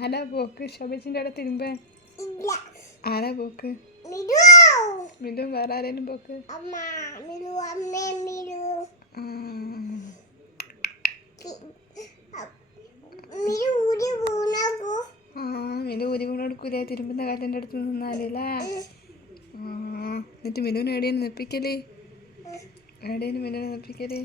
ആരാ പോക്ക് ശോഭച്ചിൻ്റെ അവിടെ തിരുമ്പ ആരാ പോക്ക് മിലു വേറെ ആരേലും പോക്ക് മിലു ഊരി വീണ് കൊടുക്കൂലേ തിരുമ്പുന്ന കാറ്റിൻ്റെ അടുത്ത് നിന്നാലേ എന്നിട്ട് മിലുവിന് എവിടെയാണ് നിപ്പിക്കല് എവിടെയാണ് മിലുവിനെ നിപ്പിക്കല്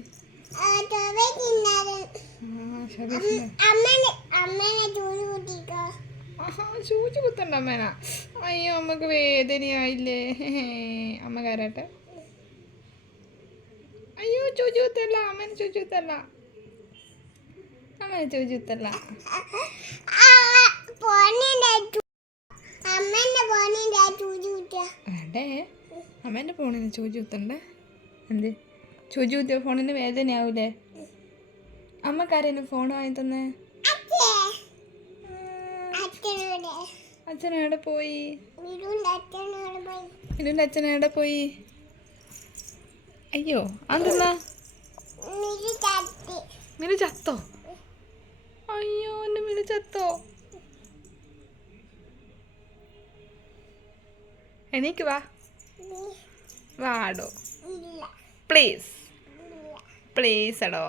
സൂചി കുത്തണ്ട അമ്മേനാ അയ്യോ അമ്മക്ക് വേദനയായില്ലേ അമ്മ കരട്ടെ അയ്യോ സൂചി കുത്തല്ല അമ്മേനെ സൂചി കുത്തല്ല അമ്മേനെ സൂചി കുത്തല്ല വേണ്ടേ അമ്മേൻ്റെ ഫോണിന് സൂചി കുത്തണ്ടേ എന്ത് സൂചി കുത്തിയ ഫോണിന് വേദനയാവൂലേ അമ്മക്കാരേനും ഫോൺ വാങ്ങി തന്നെ അച്ഛനെവിടെ പോയി മിലുവിൻ്റെ അച്ഛനെവിടെ പോയി അയ്യോ അതെന്നാ മിലു ചത്തോ അയ്യോ എൻ്റെ മിലു ചത്തോ എണീക്ക് വാടോ പ്ലീസ് പ്ലീസ് എടോ